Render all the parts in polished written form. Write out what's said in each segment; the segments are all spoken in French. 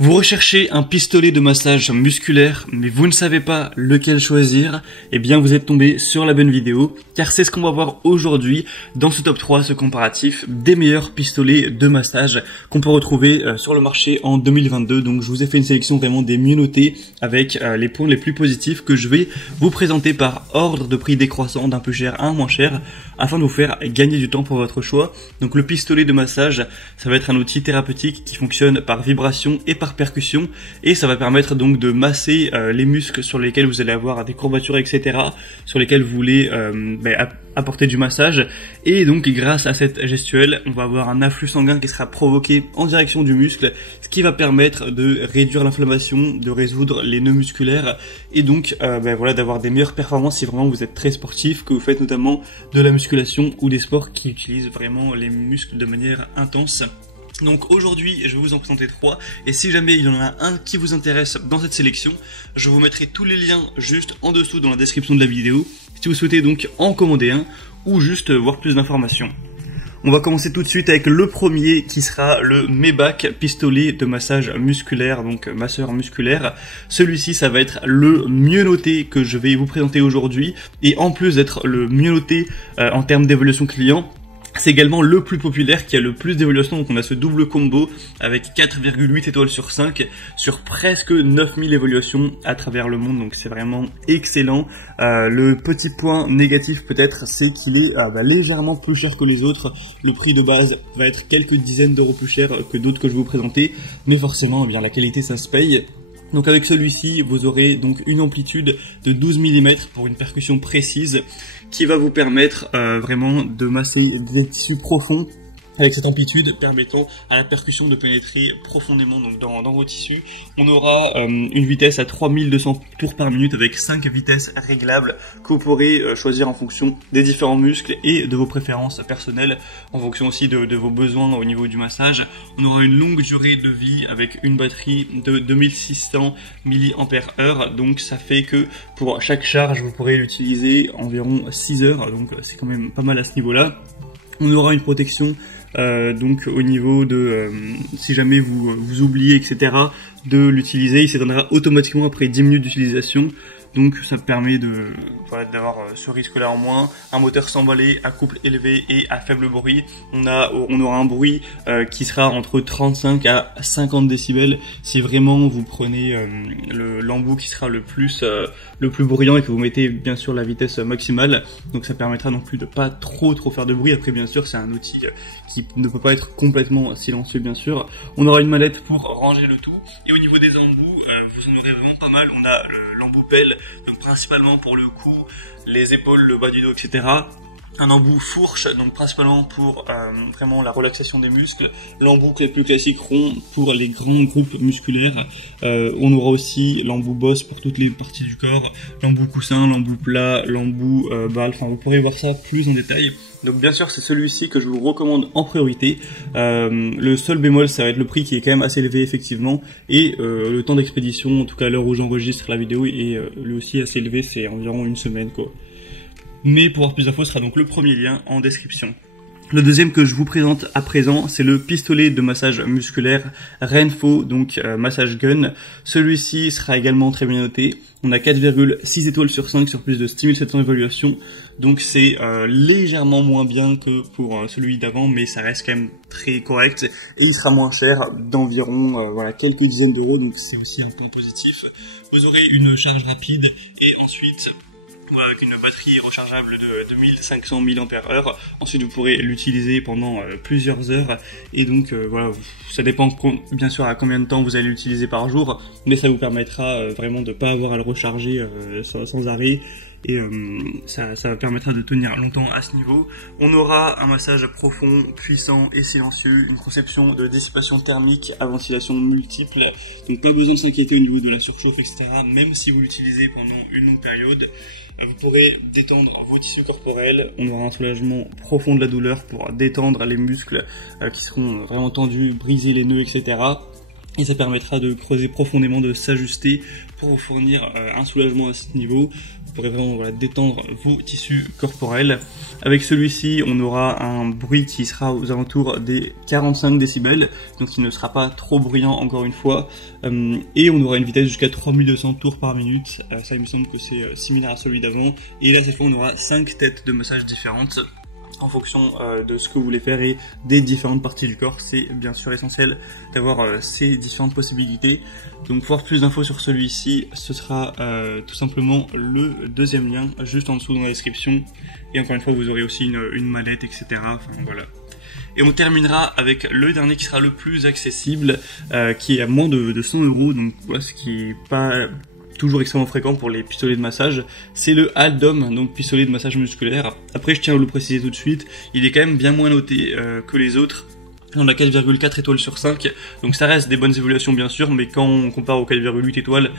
Vous recherchez un pistolet de massage musculaire, mais vous ne savez pas lequel choisir? Eh bien, vous êtes tombé sur la bonne vidéo, car c'est ce qu'on va voir aujourd'hui dans ce top 3, ce comparatif des meilleurs pistolets de massage qu'on peut retrouver sur le marché en 2022. Donc, je vous ai fait une sélection vraiment des mieux notés avec les points les plus positifs que je vais vous présenter par ordre de prix décroissant d'un plus cher à un moins cher, afin de vous faire gagner du temps pour votre choix. Donc, le pistolet de massage, ça va être un outil thérapeutique qui fonctionne par vibration et par percussion, et ça va permettre donc de masser les muscles sur lesquels vous allez avoir des courbatures, etc., sur lesquels vous voulez apporter du massage. Et donc grâce à cette gestuelle, on va avoir un afflux sanguin qui sera provoqué en direction du muscle, ce qui va permettre de réduire l'inflammation, de résoudre les nœuds musculaires, et donc d'avoir des meilleures performances si vraiment vous êtes très sportif, que vous faites notamment de la musculation ou des sports qui utilisent vraiment les muscles de manière intense. Donc aujourd'hui, je vais vous en présenter 3, et si jamais il y en a un qui vous intéresse dans cette sélection, je vous mettrai tous les liens juste en dessous dans la description de la vidéo, si vous souhaitez donc en commander un, ou juste voir plus d'informations. On va commencer tout de suite avec le premier qui sera le Maybach pistolet de massage musculaire, donc masseur musculaire. Celui-ci, ça va être le mieux noté que je vais vous présenter aujourd'hui, et en plus d'être le mieux noté en termes d'évaluation client, c'est également le plus populaire, qui a le plus d'évaluation. Donc on a ce double combo avec 4,8 étoiles sur 5 sur presque 9000 évaluations à travers le monde, donc c'est vraiment excellent. Le petit point négatif peut-être, c'est qu'il est légèrement plus cher que les autres. Le prix de base va être quelques dizaines d'euros plus cher que d'autres que je vais vous présenter, mais forcément la qualité ça se paye. Donc avec celui-ci, vous aurez donc une amplitude de 12 mm pour une percussion précise qui va vous permettre vraiment de masser des tissus profonds avec cette amplitude permettant à la percussion de pénétrer profondément donc dans vos tissus. On aura une vitesse à 3200 tours par minute avec 5 vitesses réglables que vous pourrez choisir en fonction des différents muscles et de vos préférences personnelles, en fonction aussi de vos besoins au niveau du massage. On aura une longue durée de vie avec une batterie de 2600 mAh, donc ça fait que pour chaque charge vous pourrez l'utiliser environ 6 heures, donc c'est quand même pas mal à ce niveau-là. On aura une protection donc au niveau de si jamais vous oubliez, etc., de l'utiliser, il s'éteindra automatiquement après 10 minutes d'utilisation. Donc ça permet d'avoir ce risque-là en moins. Un moteur sans balai à couple élevé et à faible bruit. On aura un bruit qui sera entre 35 à 50 décibels. Si vraiment vous prenez l'embout qui sera le plus bruyant et que vous mettez bien sûr la vitesse maximale. Donc ça permettra non plus de pas trop faire de bruit. Après bien sûr c'est un outil qui ne peut pas être complètement silencieux bien sûr. On aura une manette pour ranger le tout. Et au niveau des embouts, vous en aurez vraiment pas mal. On a l'embout pelle, donc principalement pour le cou, les épaules, le bas du dos, etc. Un embout fourche, donc principalement pour vraiment la relaxation des muscles. L'embout plus classique rond pour les grands groupes musculaires. On aura aussi l'embout bosse pour toutes les parties du corps. L'embout coussin, l'embout plat, l'embout balle. Enfin, vous pourrez voir ça plus en détail. Donc bien sûr c'est celui-ci que je vous recommande en priorité. Le seul bémol ça va être le prix qui est quand même assez élevé effectivement, et le temps d'expédition, en tout cas à l'heure où j'enregistre la vidéo, est lui aussi assez élevé, c'est environ une semaine quoi. Mais pour avoir plus d'infos, ce sera donc le premier lien en description. Le deuxième que je vous présente à présent, c'est le pistolet de massage musculaire Renpho, donc massage gun. Celui-ci sera également très bien noté. On a 4,6 étoiles sur 5 sur plus de 6700 évaluations. Donc c'est légèrement moins bien que pour celui d'avant, mais ça reste quand même très correct. Et il sera moins cher d'environ quelques dizaines d'euros, donc c'est aussi un point positif. Vous aurez une charge rapide et ensuite avec une batterie rechargeable de 2500 mAh. Ensuite vous pourrez l'utiliser pendant plusieurs heures, et donc ça dépend bien sûr à combien de temps vous allez l'utiliser par jour, mais ça vous permettra vraiment de pas avoir à le recharger sans arrêt, et ça permettra de tenir longtemps à ce niveau. On aura un massage profond, puissant et silencieux, une conception de dissipation thermique à ventilation multiple, donc pas besoin de s'inquiéter au niveau de la surchauffe, etc. Même si vous l'utilisez pendant une longue période, vous pourrez détendre vos tissus corporels. On aura un soulagement profond de la douleur pour détendre les muscles qui seront vraiment tendus, briser les nœuds, etc. et ça permettra de creuser profondément, de s'ajuster pour vous fournir un soulagement à ce niveau. Vous pourrez vraiment détendre vos tissus corporels. Avec celui-ci, on aura un bruit qui sera aux alentours des 45 décibels, donc il ne sera pas trop bruyant encore une fois, et on aura une vitesse jusqu'à 3200 tours par minute. Ça, il me semble que c'est similaire à celui d'avant, et là cette fois on aura 5 têtes de massage différentes en fonction de ce que vous voulez faire et des différentes parties du corps. C'est bien sûr essentiel d'avoir ces différentes possibilités. Donc pour avoir plus d'infos sur celui-ci, ce sera tout simplement le deuxième lien juste en dessous dans la description. Et encore une fois, vous aurez aussi une mallette, etc. Enfin voilà. Et on terminera avec le dernier qui sera le plus accessible, qui est à moins de 100 €, donc voilà, ce qui est pas toujours extrêmement fréquent pour les pistolets de massage, c'est le Aldom, donc pistolet de massage musculaire. Après, je tiens à le préciser tout de suite, il est quand même bien moins noté que les autres. On a 4,4 étoiles sur 5, donc ça reste des bonnes évaluations bien sûr, mais quand on compare aux 4,8 étoiles,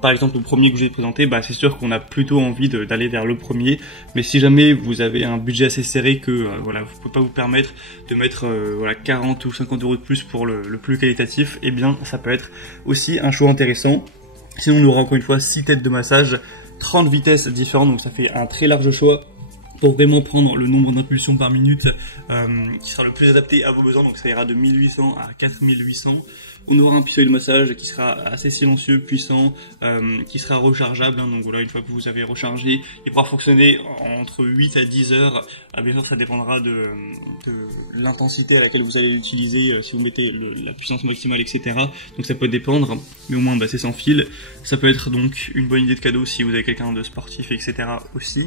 par exemple le premier que je vous ai présenté, c'est sûr qu'on a plutôt envie d'aller vers le premier. Mais si jamais vous avez un budget assez serré que vous pouvez pas vous permettre de mettre 40 ou 50 € de plus pour le plus qualitatif, eh bien ça peut être aussi un choix intéressant. Sinon, on aura encore une fois 6 têtes de massage, 30 vitesses différentes, donc ça fait un très large choix pour vraiment prendre le nombre d'impulsions par minute qui sera le plus adapté à vos besoins. Donc ça ira de 1800 à 4800. On aura un pistolet de massage qui sera assez silencieux, puissant, qui sera rechargeable. Donc voilà, une fois que vous avez rechargé, il pourra fonctionner entre 8 à 10 heures. Bien sûr, ça dépendra de l'intensité à laquelle vous allez l'utiliser, si vous mettez la puissance maximale, etc. Donc ça peut dépendre, mais au moins c'est sans fil. Ça peut être donc une bonne idée de cadeau si vous avez quelqu'un de sportif, etc. aussi.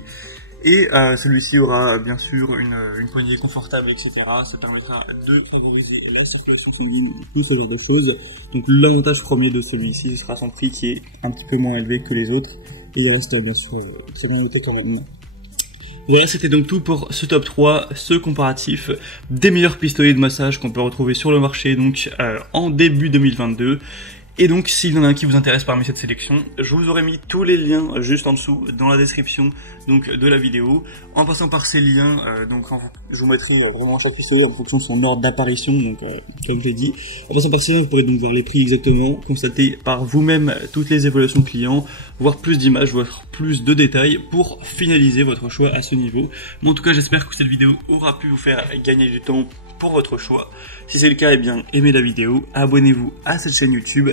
Et celui-ci aura bien sûr une poignée confortable, etc. Ça permettra de favoriser la circulation sanguine et plus ce genre de choses. Donc l'avantage premier de celui-ci, ce sera son prix qui est un petit peu moins élevé que les autres. Et il reste bien sûr très bien noté quand même. Voilà, c'était donc tout pour ce top 3, ce comparatif des meilleurs pistolets de massage qu'on peut retrouver sur le marché donc en début 2022. Et donc, s'il y en a un qui vous intéresse parmi cette sélection, je vous aurais mis tous les liens juste en dessous dans la description donc de la vidéo. En passant par ces liens, je vous mettrai vraiment chaque pistolet en fonction de son ordre d'apparition, donc comme j'ai dit. En passant par ces liens, vous pourrez donc voir les prix exactement, constater par vous-même toutes les évaluations clients, voir plus d'images, voir plus de détails pour finaliser votre choix à ce niveau. Mais en tout cas, j'espère que cette vidéo aura pu vous faire gagner du temps pour votre choix. Si c'est le cas, eh bien, aimez la vidéo, abonnez-vous à cette chaîne YouTube,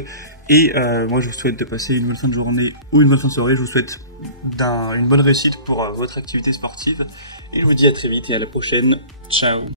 et moi je vous souhaite de passer une bonne fin de journée ou une bonne fin de soirée. Je vous souhaite une bonne réussite pour votre activité sportive, et je vous dis à très vite et à la prochaine. Ciao.